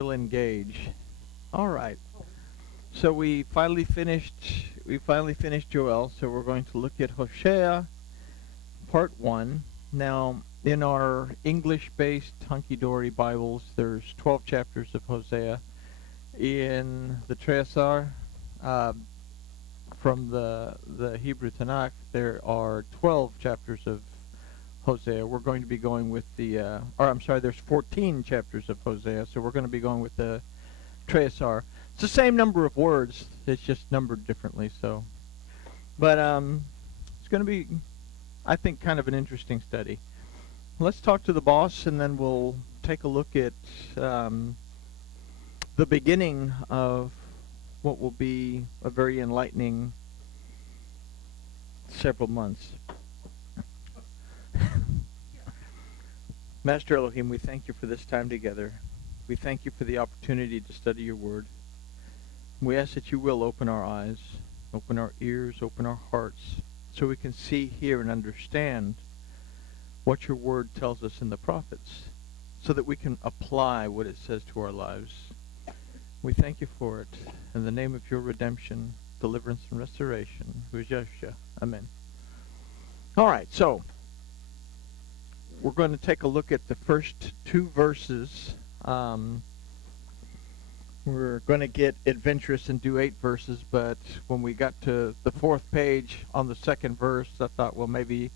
Still engage. All right. So we finally finished. We finally finished Joel. So we're going to look at Hoshea, part 1. Now, in our English-based hunky-dory Bibles, there's 12 chapters of Hosea. In the Tresar, from the Hebrew Tanakh, there are 12 chapters of Hosea. We're going to be going with there's 14 chapters of Hosea, so we're going to be going with the Tresar. It's the same number of words, it's just numbered differently, so. But it's going to be, I think, kind of an interesting study. Let's talk to the boss, and then we'll take a look at the beginning of what will be a very enlightening several months. Master Elohim, we thank you for this time together. We thank you for the opportunity to study your word. We ask that you will open our eyes, open our ears, open our hearts, so we can see, hear, and understand what your word tells us in the prophets, so that we can apply what it says to our lives. We thank you for it. In the name of your redemption, deliverance, and restoration, who is Yeshua. Amen. All right, so we're going to take a look at the first two verses. We're going to get adventurous and do 8 verses, but when we got to the 4th page on the 2nd verse, I thought, well, maybe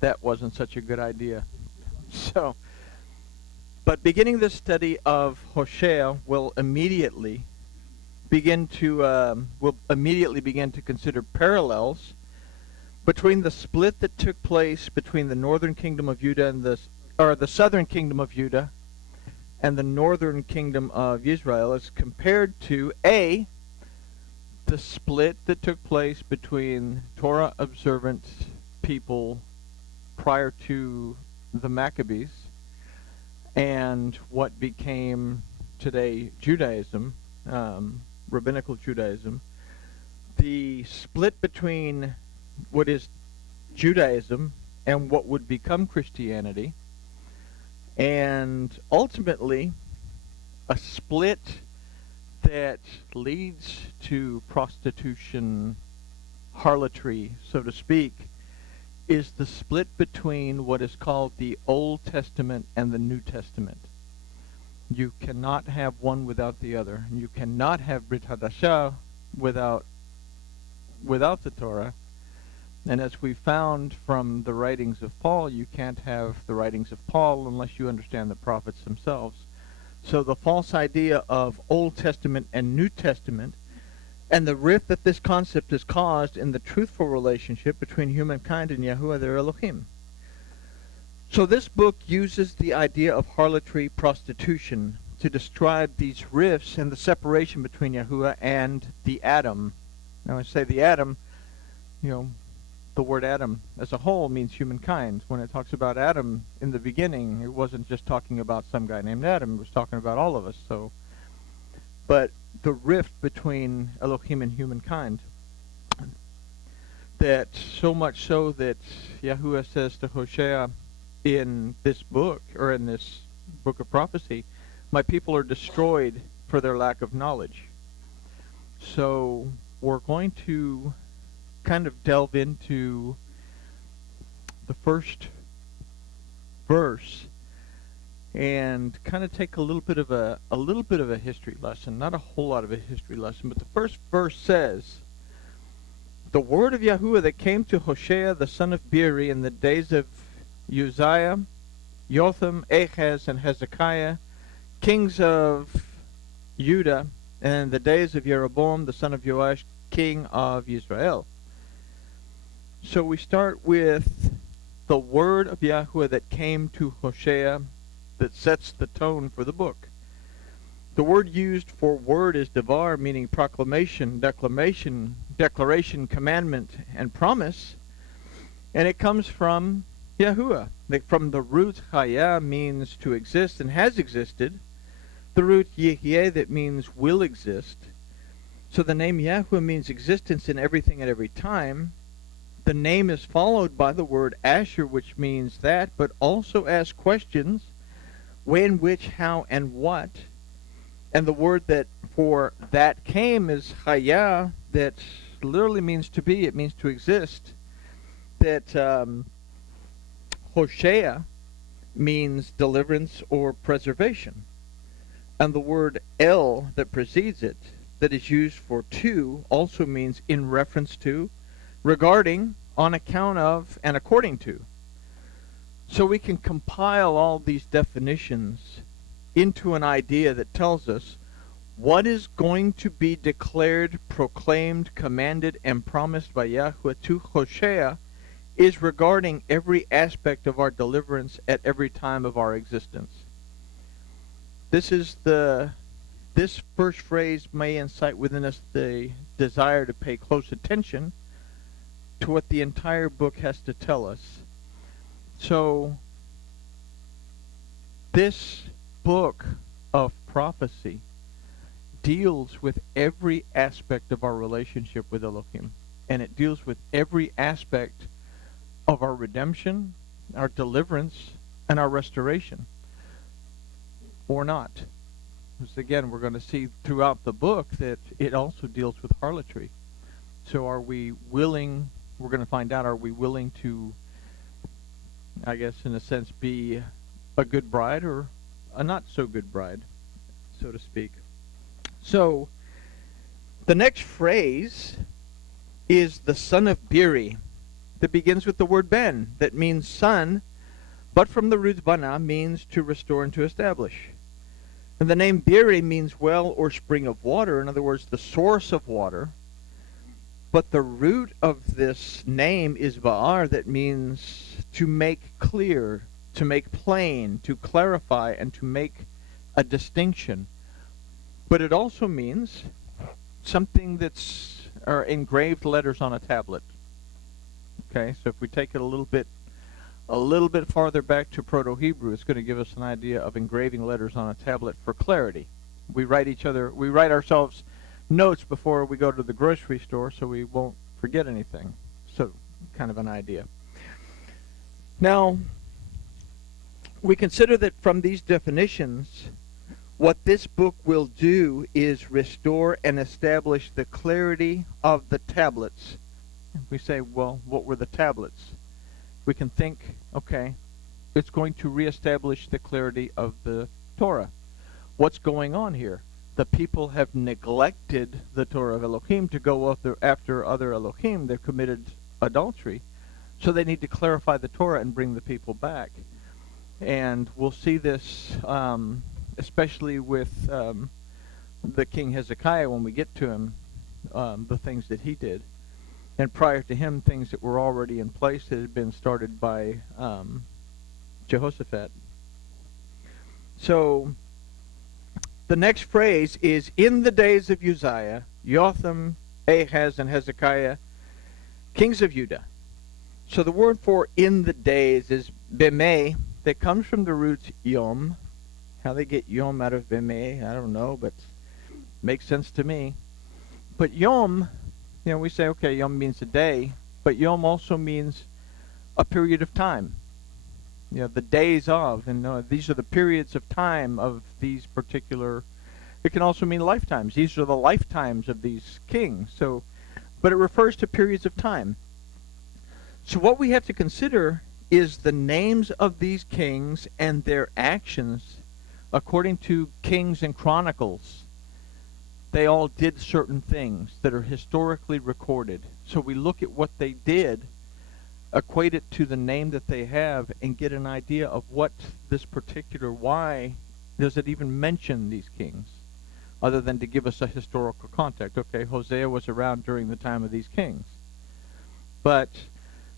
that wasn't such a good idea. So, but beginning the study of Hoshea, we'll immediately begin to consider parallels between the split that took place between the northern kingdom of Judah and the southern kingdom of Judah and the northern kingdom of Israel, as compared to the split that took place between Torah observant people prior to the Maccabees and what became today Judaism, rabbinical Judaism. The split between what is Judaism and what would become Christianity, and ultimately a split that leads to prostitution, harlotry, so to speak, is the split between what is called the Old Testament and the New Testament. You cannot have one without the other. You cannot have Brit Hadashah without the Torah. And as we found from the writings of Paul, you can't have the writings of Paul unless you understand the prophets themselves. So the false idea of Old Testament and New Testament, and the rift that this concept has caused in the truthful relationship between humankind and Yahuwah their Elohim. So this book uses the idea of harlotry, prostitution, to describe these rifts and the separation between Yahuwah and the Adam. Now I say the Adam, the word Adam as a whole means humankind. When it talks about Adam in the beginning, it wasn't just talking about some guy named Adam. It was talking about all of us. But the rift between Elohim and humankind, that so much so that Yahuwah says to Hoshea in this book, or in this book of prophecy, my people are destroyed for their lack of knowledge. So we're going to kind of delve into the first verse and kind of take a little bit of a history lesson, not a whole lot of a history lesson, but the first verse says, the word of Yahuwah that came to Hoshea the son of Beeri in the days of Uzziah, Jotham, Ahaz, and Hezekiah, kings of Judah, and in the days of Jeroboam the son of Joash, king of Israel. So we start with the word of Yahuwah that came to Hoshea that sets the tone for the book. The word used for word is devar, meaning proclamation, declaration, commandment, and promise. And it comes from Yahuwah. From the root chaya means to exist and has existed. The root yihyeh that means will exist. So the name Yahuwah means existence in everything at every time. The name is followed by the word Asher, which means that, but also asks questions: when, which, how, and what. And the word that for that came is Chaya, that literally means to be. It means to exist. That Hoshea means deliverance or preservation. And the word El that precedes it, that is used for to, also means in reference to, regarding, on account of, and according to. So we can compile all these definitions into an idea that tells us what is going to be declared, proclaimed, commanded, and promised by Yahweh to Hoshea is regarding every aspect of our deliverance at every time of our existence. This first phrase may incite within us the desire to pay close attention to what the entire book has to tell us. So, this book of prophecy deals with every aspect of our relationship with Elohim. And it deals with every aspect of our redemption, our deliverance, and our restoration. Or not. Because again, we're going to see throughout the book that it also deals with harlotry. So are we willing, we're going to find out, are we willing to, I guess in a sense, be a good bride or a not so good bride, so to speak. So, the next phrase is the son of Biri, that begins with the word ben, that means son, but from the root bana means to restore and to establish. And the name Biri means well or spring of water, in other words, the source of water. But the root of this name is ba'ar, that means to make clear, to make plain, to clarify, and to make a distinction. But it also means something that's engraved letters on a tablet. Okay, so if we take it a little bit farther back to Proto-Hebrew, it's going to give us an idea of engraving letters on a tablet for clarity. We write ourselves notes before we go to the grocery store so we won't forget anything. So, kind of an idea. Now, we consider that from these definitions, what this book will do is restore and establish the clarity of the tablets. We say, well, what were the tablets? We can think, okay, it's going to reestablish the clarity of the Torah. What's going on here? The people have neglected the Torah of Elohim to go after other Elohim. They've committed adultery. So they need to clarify the Torah and bring the people back. And we'll see this especially with the King Hezekiah when we get to him, the things that he did. And prior to him, things that were already in place that had been started by Jehoshaphat. So, the next phrase is, in the days of Uzziah, Jotham, Ahaz, and Hezekiah, kings of Judah. So the word for in the days is bemei, that comes from the root yom. How they get yom out of bemei, I don't know, but makes sense to me. But yom, we say, okay, yom means a day, but yom also means a period of time. The days of, and these are the periods of time of these particular, it can also mean lifetimes. These are the lifetimes of these kings. So, but it refers to periods of time. So what we have to consider is the names of these kings and their actions according to Kings and Chronicles. They all did certain things that are historically recorded. So we look at what they did, equate it to the name that they have, and get an idea of what this particular, why does it even mention these kings, other than to give us a historical context. Okay, Hosea was around during the time of these kings. But,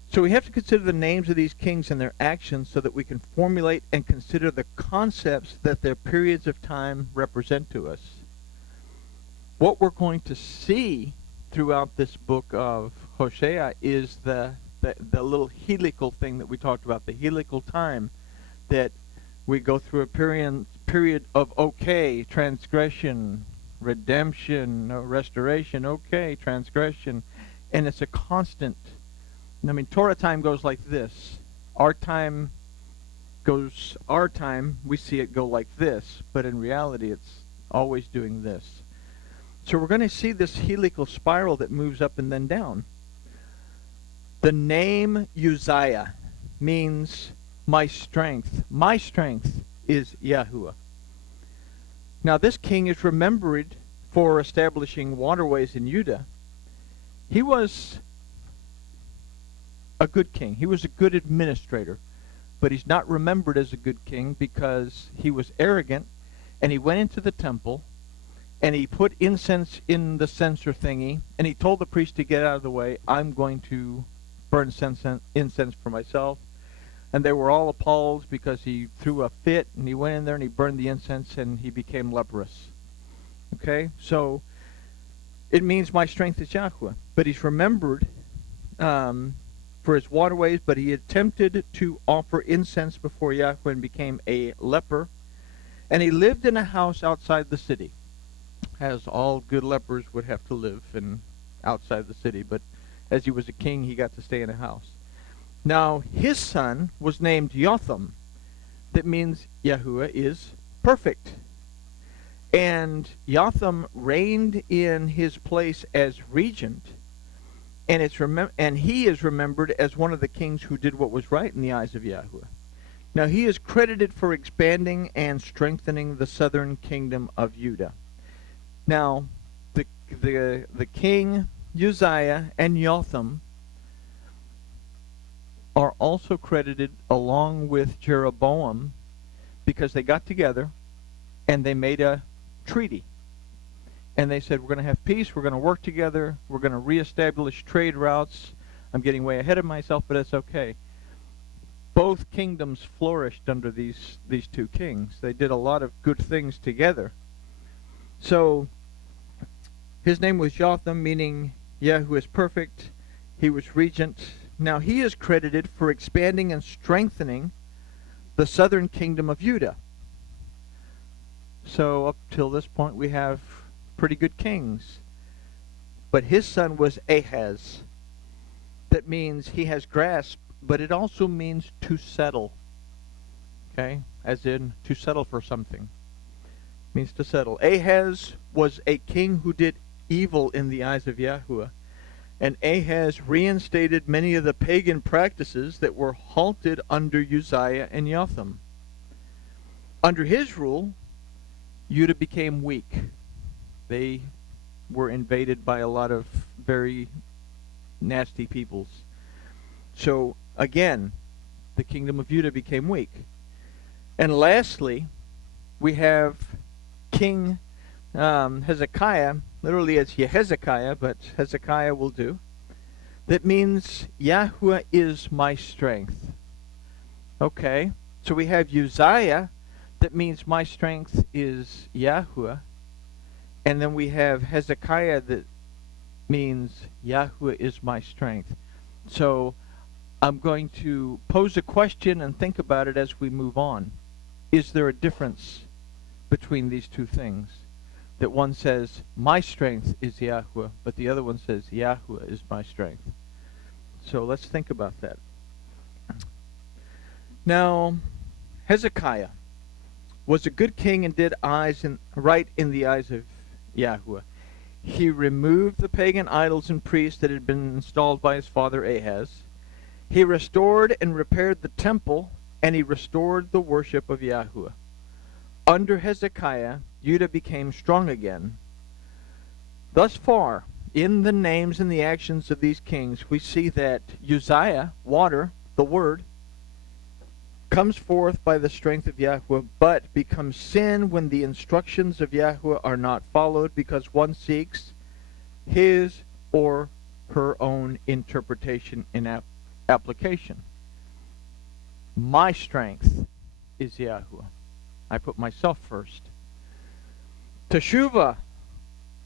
so we have to consider the names of these kings and their actions so that we can formulate and consider the concepts that their periods of time represent to us. What we're going to see throughout this book of Hoshea is the little helical thing that we talked about, the helical time, that we go through a period of okay, transgression, redemption, restoration, okay, transgression, and it's a constant. Torah time goes like this. Our time, we see it go like this, but in reality it's always doing this. So we're going to see this helical spiral that moves up and then down. The name Uzziah means my strength. My strength is Yahuwah. Now this king is remembered for establishing waterways in Judah. He was a good king. He was a good administrator. But he's not remembered as a good king because he was arrogant, and he went into the temple and he put incense in the censer thingy, and he told the priest to get out of the way. I'm going to burn incense for myself. And they were all appalled because he threw a fit, and he went in there and he burned the incense, and he became leprous. Okay? So it means my strength is Yahweh. But he's remembered for his waterways, but he attempted to offer incense before Yahweh and became a leper. And he lived in a house outside the city, as all good lepers would have to live outside the city. But as he was a king, he got to stay in a house. Now, his son was named Jotham. That means Yahuwah is perfect. And Jotham reigned in his place as regent, and he is remembered as one of the kings who did what was right in the eyes of Yahuwah. Now, he is credited for expanding and strengthening the southern kingdom of Judah. Now, the king Uzziah and Jotham are also credited along with Jeroboam because they got together and they made a treaty. And they said, we're going to have peace, we're going to work together, we're going to reestablish trade routes. I'm getting way ahead of myself, but it's okay. Both kingdoms flourished under these two kings. They did a lot of good things together. So his name was Jotham, meaning Yahuwah is perfect. He was regent. Now he is credited for expanding and strengthening the southern kingdom of Judah. So up till this point we have pretty good kings. But his son was Ahaz. That means he has grasp, but it also means to settle. Okay? As in to settle for something. It means to settle. Ahaz was a king who did evil in the eyes of Yahuwah. And Ahaz reinstated many of the pagan practices that were halted under Uzziah and Jotham. Under his rule, Judah became weak. They were invaded by a lot of very nasty peoples. So, again, the kingdom of Judah became weak. And lastly, we have King Hezekiah. Literally it's Yehezekiah, but Hezekiah will do. That means Yahuwah is my strength. Okay, so we have Uzziah. That means my strength is Yahuwah. And then we have Hezekiah that means Yahuwah is my strength. So I'm going to pose a question and think about it as we move on. Is there a difference between these two things? That one says, my strength is Yahuwah, but the other one says, Yahuwah is my strength. So let's think about that. Now, Hezekiah was a good king and did right in the eyes of Yahuwah. He removed the pagan idols and priests that had been installed by his father Ahaz. He restored and repaired the temple, and he restored the worship of Yahuwah. Under Hezekiah, Judah became strong again. Thus far, in the names and the actions of these kings, we see that Uzziah, water, the word, comes forth by the strength of Yahuwah, but becomes sin when the instructions of Yahuwah are not followed, because one seeks his or her own interpretation and application. My strength is Yahuwah. I put myself first. Teshuvah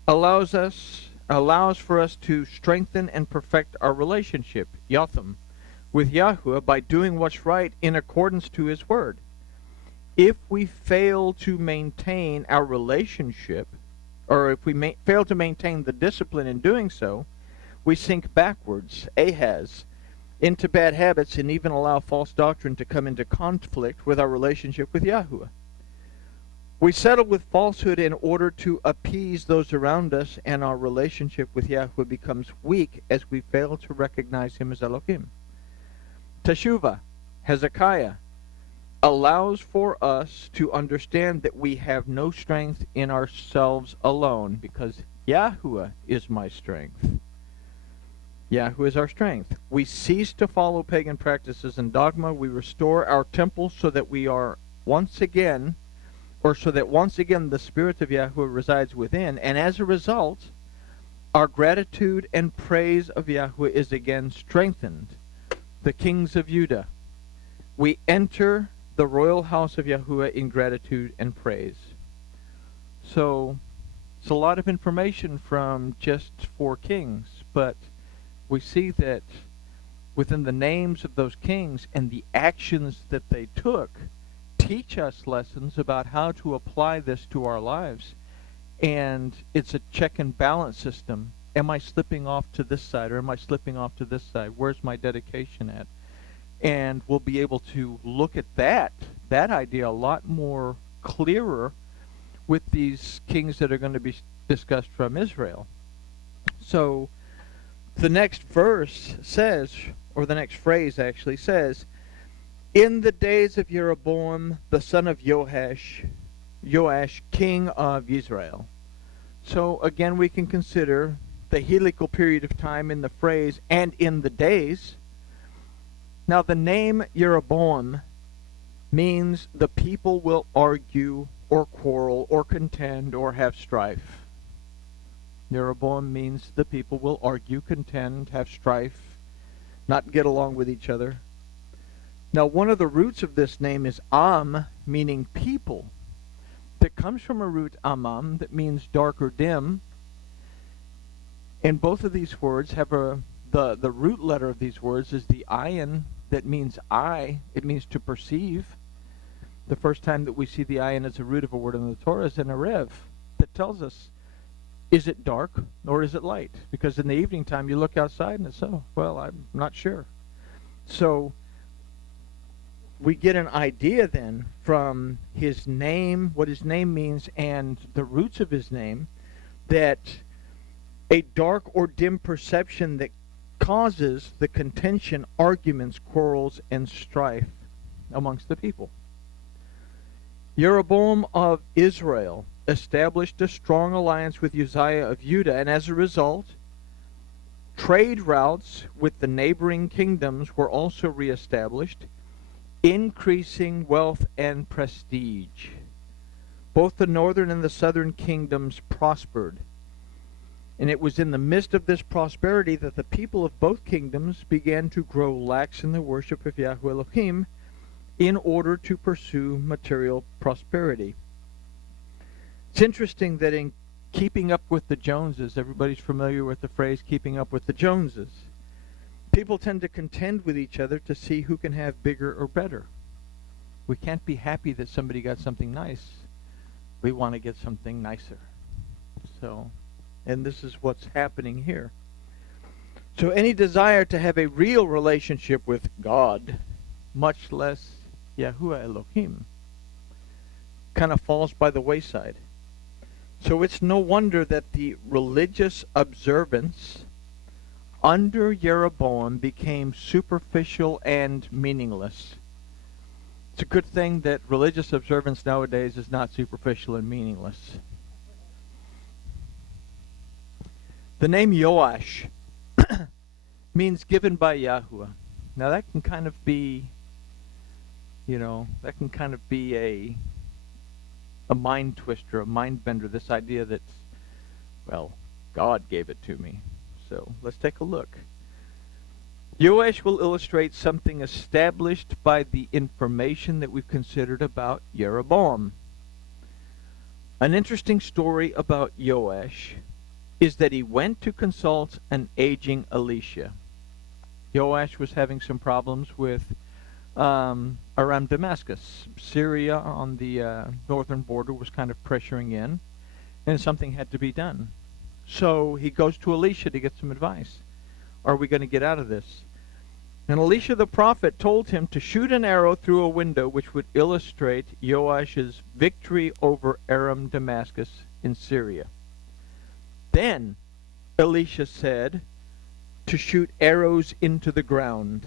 allows for us to strengthen and perfect our relationship, Yotham, with Yahuwah by doing what's right in accordance to his word. If we fail to maintain our relationship, or if we fail to maintain the discipline in doing so, we sink backwards, Ahaz, into bad habits and even allow false doctrine to come into conflict with our relationship with Yahuwah. We settle with falsehood in order to appease those around us, and our relationship with Yahweh becomes weak as we fail to recognize him as Elohim. Teshuvah, Hezekiah, allows for us to understand that we have no strength in ourselves alone, because Yahweh is my strength. Yahweh is our strength. We cease to follow pagan practices and dogma. We restore our temple so that we are once again the Spirit of Yahweh resides within, and as a result, our gratitude and praise of Yahweh is again strengthened. The kings of Judah. We enter the royal house of Yahweh in gratitude and praise. So, it's a lot of information from just 4 kings, but we see that within the names of those kings and the actions that they took, teach us lessons about how to apply this to our lives. And it's a check and balance system. Am I slipping off to this side, or am I slipping off to this side? Where's my dedication at? And we'll be able to look at that idea a lot more clearer with these kings that are going to be discussed from Israel. So the next verse says, or the next phrase actually says, in the days of Jeroboam, the son of Joash, king of Israel. So again, we can consider the helical period of time in the phrase, and in the days. Now the name Jeroboam means the people will argue or quarrel or contend or have strife. Jeroboam means the people will argue, contend, have strife, not get along with each other. Now, one of the roots of this name is Am, meaning people. That comes from a root Amam that means dark or dim. And both of these words have the root letter of these words is the ayin that means eye. It means to perceive. The first time that we see the ayin as a root of a word in the Torah is in a rev that tells us, is it dark or is it light? Because in the evening time you look outside and it's, oh, well, I'm not sure. So we get an idea then from his name, what his name means, and the roots of his name, that a dark or dim perception that causes the contention, arguments, quarrels, and strife amongst the people. Jeroboam of Israel established a strong alliance with Uzziah of Judah, and as a result, trade routes with the neighboring kingdoms were also reestablished, increasing wealth and prestige. Both the northern and the southern kingdoms prospered. And it was in the midst of this prosperity that the people of both kingdoms began to grow lax in the worship of Yahweh Elohim in order to pursue material prosperity. It's interesting that in keeping up with the Joneses, everybody's familiar with the phrase keeping up with the Joneses. People tend to contend with each other to see who can have bigger or better. We can't be happy that somebody got something nice. We want to get something nicer. So, and this is what's happening here. So any desire to have a real relationship with God, much less Yahuwah Elohim, kind of falls by the wayside. So it's no wonder that the religious observance under Jeroboam became superficial and meaningless. It's a good thing that religious observance nowadays is not superficial and meaningless. The name Yoash means given by Yahuwah. Now that can kind of be, a mind twister, a mind bender, this idea that, well, God gave it to me. So let's take a look. Yoash will illustrate something established by the information that we've considered about Jeroboam. An interesting story about Yoash is that he went to consult an aging Elisha. Yoash was having some problems with around Damascus. Syria on the northern border was kind of pressuring in, and something had to be done. So he goes to Elisha to get some advice. Are we going to get out of this? And Elisha the prophet told him to shoot an arrow through a window which would illustrate Joash's victory over Aram Damascus in Syria. Then Elisha said to shoot arrows into the ground.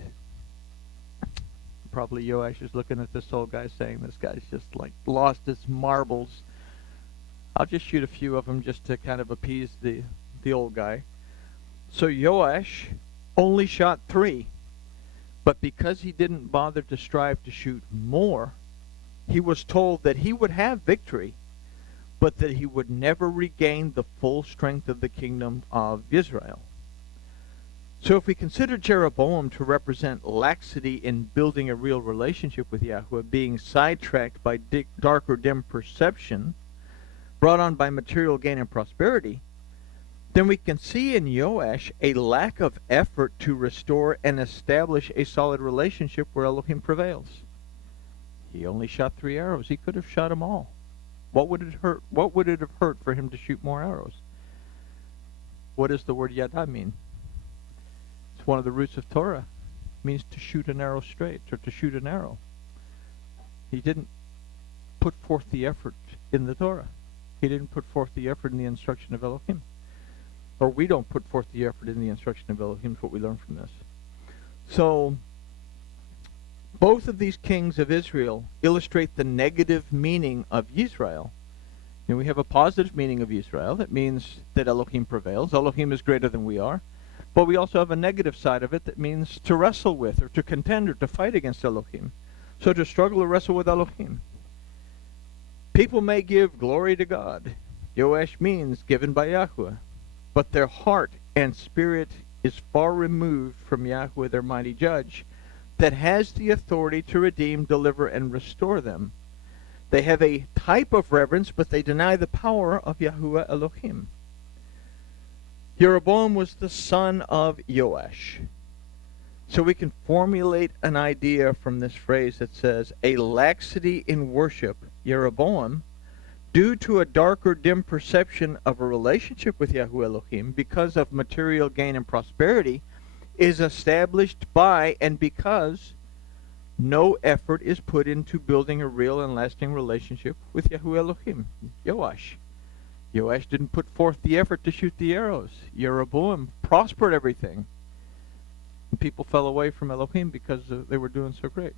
Probably Joash is looking at this old guy saying, this guy's just like lost his marbles. I'll just shoot a few of them just to kind of appease the old guy. So Joash only shot 3. But because he didn't bother to strive to shoot more, he was told that he would have victory, but that he would never regain the full strength of the kingdom of Israel. So if we consider Jeroboam to represent laxity in building a real relationship with Yahweh, being sidetracked by dark or dim perception, brought on by material gain and prosperity, then we can see in Joash a lack of effort to restore and establish a solid relationship where Elohim prevails. He only shot 3 arrows. He could have shot them all. What would it hurt? What would it have hurt for him to shoot more arrows? What does the word yada mean? It's one of the roots of Torah. It means to shoot an arrow straight, or to shoot an arrow. He didn't put forth the effort in the Torah. He didn't put forth the effort in the instruction of Elohim. Or we don't put forth the effort in the instruction of Elohim, is what we learn from this. So, both of these kings of Israel illustrate the negative meaning of Israel. And we have a positive meaning of Israel. That means that Elohim prevails. Elohim is greater than we are. But we also have a negative side of it that means to wrestle with, or to contend, or to fight against Elohim. So to struggle or wrestle with Elohim. People may give glory to God. Yoash means given by Yahweh. But their heart and spirit is far removed from Yahweh, their mighty judge, that has the authority to redeem, deliver, and restore them. They have a type of reverence, but they deny the power of Yahweh Elohim. Jeroboam was the son of Joash. So we can formulate an idea from this phrase that says, a laxity in worship, Jeroboam, due to a dark or dim perception of a relationship with Yahweh Elohim because of material gain and prosperity, is established by and because no effort is put into building a real and lasting relationship with Yahweh Elohim. Joash didn't put forth the effort to shoot the arrows. Jeroboam prospered everything. And people fell away from Elohim because they were doing so great.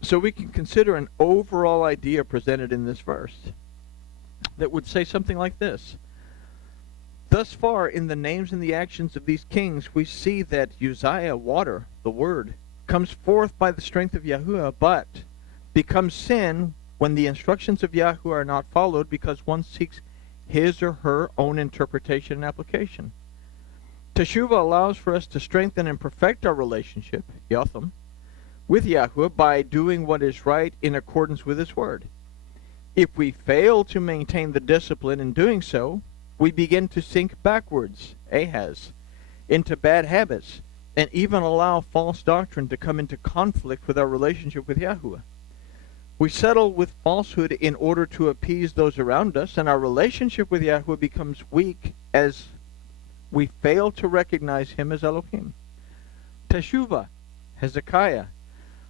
So we can consider an overall idea presented in this verse that would say something like this. Thus far, in the names and the actions of these kings, we see that Uzziah, water, the word, comes forth by the strength of Yahuwah, but becomes sin when the instructions of Yahuwah are not followed because one seeks his or her own interpretation and application. Teshuvah allows for us to strengthen and perfect our relationship, Yotham, with Yahuwah by doing what is right in accordance with His Word. If we fail to maintain the discipline in doing so, we begin to sink backwards, Ahaz, into bad habits, and even allow false doctrine to come into conflict with our relationship with Yahuwah. We settle with falsehood in order to appease those around us, and our relationship with Yahuwah becomes weak as we fail to recognize Him as Elohim. Teshuvah, Hezekiah,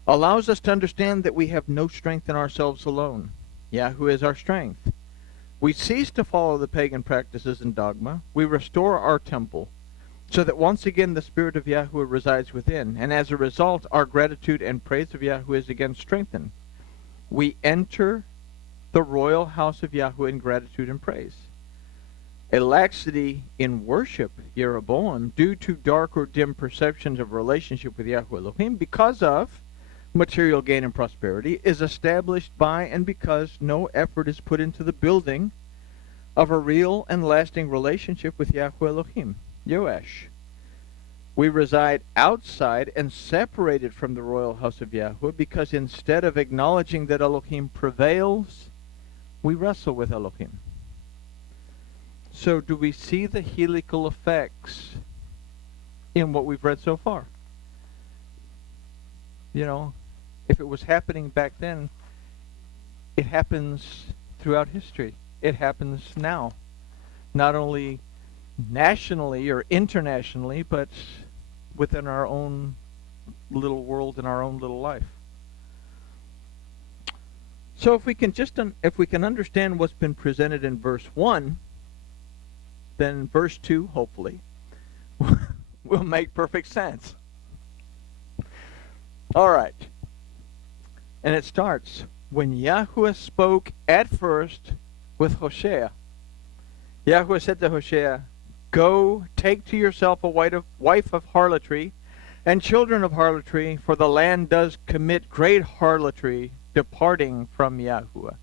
allows us to understand that we have no strength in ourselves alone. Yahuwah is our strength. We cease to follow the pagan practices and dogma. We restore our temple so that once again the Spirit of Yahuwah resides within, and as a result our gratitude and praise of Yahuwah is again strengthened. We enter the royal house of Yahuwah in gratitude and praise. A laxity in worship, Jeroboam, due to dark or dim perceptions of relationship with Yahweh Elohim because of material gain and prosperity, is established by and because no effort is put into the building of a real and lasting relationship with Yahweh Elohim, Yoash. We reside outside and separated from the royal house of Yahweh because instead of acknowledging that Elohim prevails, we wrestle with Elohim. So do we see the helical effects in what we've read so far? You know, if it was happening back then, it happens throughout history. It happens now. Not only nationally or internationally, but within our own little world and our own little life. So if we can understand what's been presented in verse 1, then verse 2, hopefully, will make perfect sense. All right. And it starts, when Yahuwah spoke at first with Hoshea. Yahuwah said to Hoshea, "Go, take to yourself a wife of harlotry, and children of harlotry, for the land does commit great harlotry, departing from Yahuwah."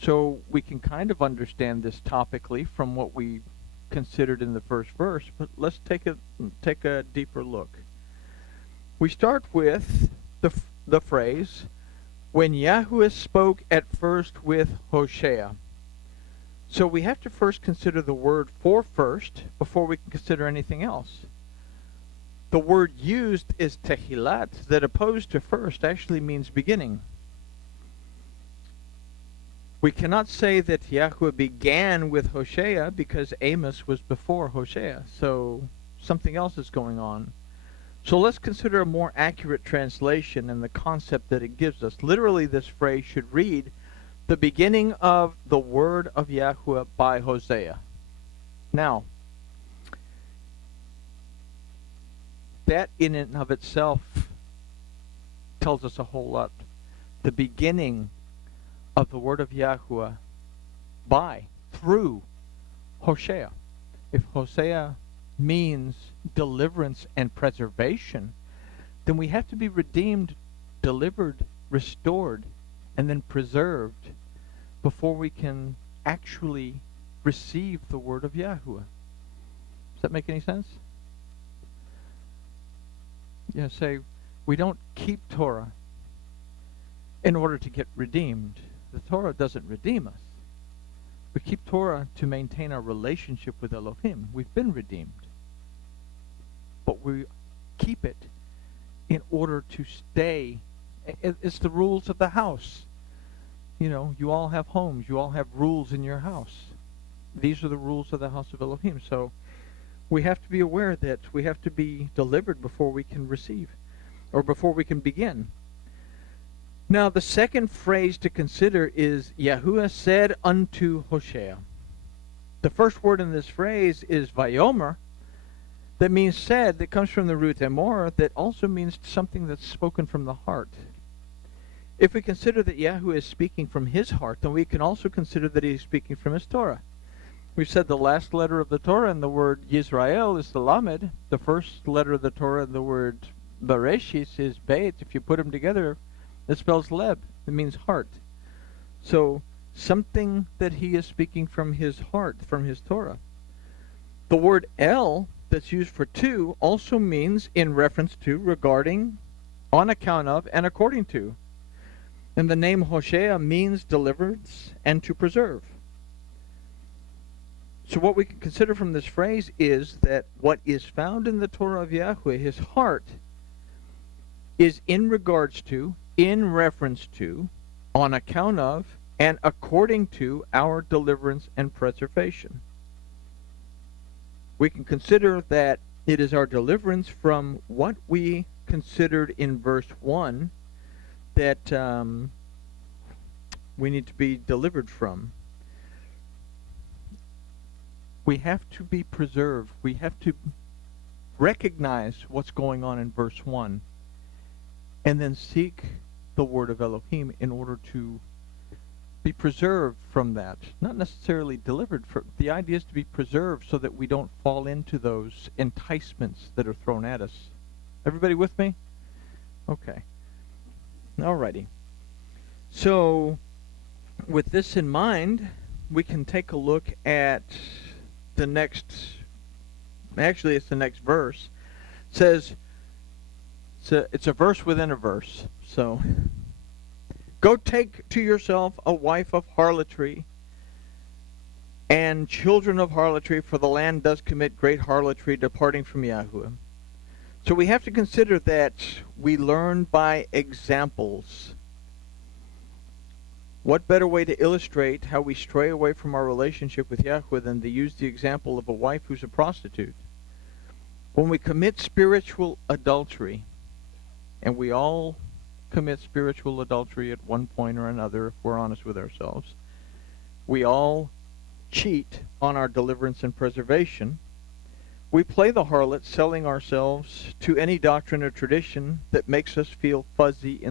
So we can kind of understand this topically from what we considered in the first verse, but let's take a deeper look. We start with the phrase, when Yahuwah spoke at first with Hoshea. So we have to first consider the word for first before we can consider anything else. The word used is tehilat, that opposed to first actually means beginning. We cannot say that Yahuwah began with Hoshea because Amos was before Hoshea, so something else is going on. So let's consider a more accurate translation and the concept that it gives us. Literally, this phrase should read, the beginning of the word of Yahuwah by Hosea. Now, that in and of itself tells us a whole lot. The beginning of the word of Yahuwah through Hoshea. If Hosea means deliverance and preservation, then we have to be redeemed, delivered, restored, and then preserved before we can actually receive the word of Yahuwah. Does that make any sense? Yeah, say, we don't keep Torah in order to get redeemed. The Torah doesn't redeem us. We keep Torah to maintain our relationship with Elohim. We've been redeemed. But we keep it in order to stay. It's the rules of the house. You know, you all have homes. You all have rules in your house. These are the rules of the house of Elohim. So we have to be aware that we have to be delivered before we can receive, or before we can begin. Now, the second phrase to consider is, Yahuwah said unto Hoshea. The first word in this phrase is vayomer, that means said, that comes from the root emor, that also means something that's spoken from the heart. If we consider that Yahuwah is speaking from his heart, then we can also consider that he is speaking from his Torah. We said the last letter of the Torah in the word Yisrael is the Lamed. The first letter of the Torah in the word Bereshis is Beit. If you put them together, it spells Leb. It means heart. So something that he is speaking from his heart, from his Torah. The word El that's used for to also means in reference to, regarding, on account of, and according to. And the name Hoshea means deliverance and to preserve. So what we can consider from this phrase is that what is found in the Torah of Yahweh, his heart, is in regards to, in reference to, on account of, and according to our deliverance and preservation. We can consider that it is our deliverance from what we considered in verse 1 that we need to be delivered from. We have to be preserved. We have to recognize what's going on in verse 1 and then seek the word of Elohim in order to be preserved from that. Not necessarily delivered. The idea is to be preserved so that we don't fall into those enticements that are thrown at us. Everybody with me? Okay. Alrighty. So, with this in mind, we can take a look at the next, actually it's the next verse. It says, it's a verse within a verse. So, go take to yourself a wife of harlotry and children of harlotry, for the land does commit great harlotry, departing from Yahuwah. So we have to consider that we learn by examples. What better way to illustrate how we stray away from our relationship with Yahweh than to use the example of a wife who's a prostitute? When we commit spiritual adultery, and we all commit spiritual adultery at one point or another if we're honest with ourselves, we all cheat on our deliverance and preservation. We play the harlot, selling ourselves to any doctrine or tradition that makes us feel fuzzy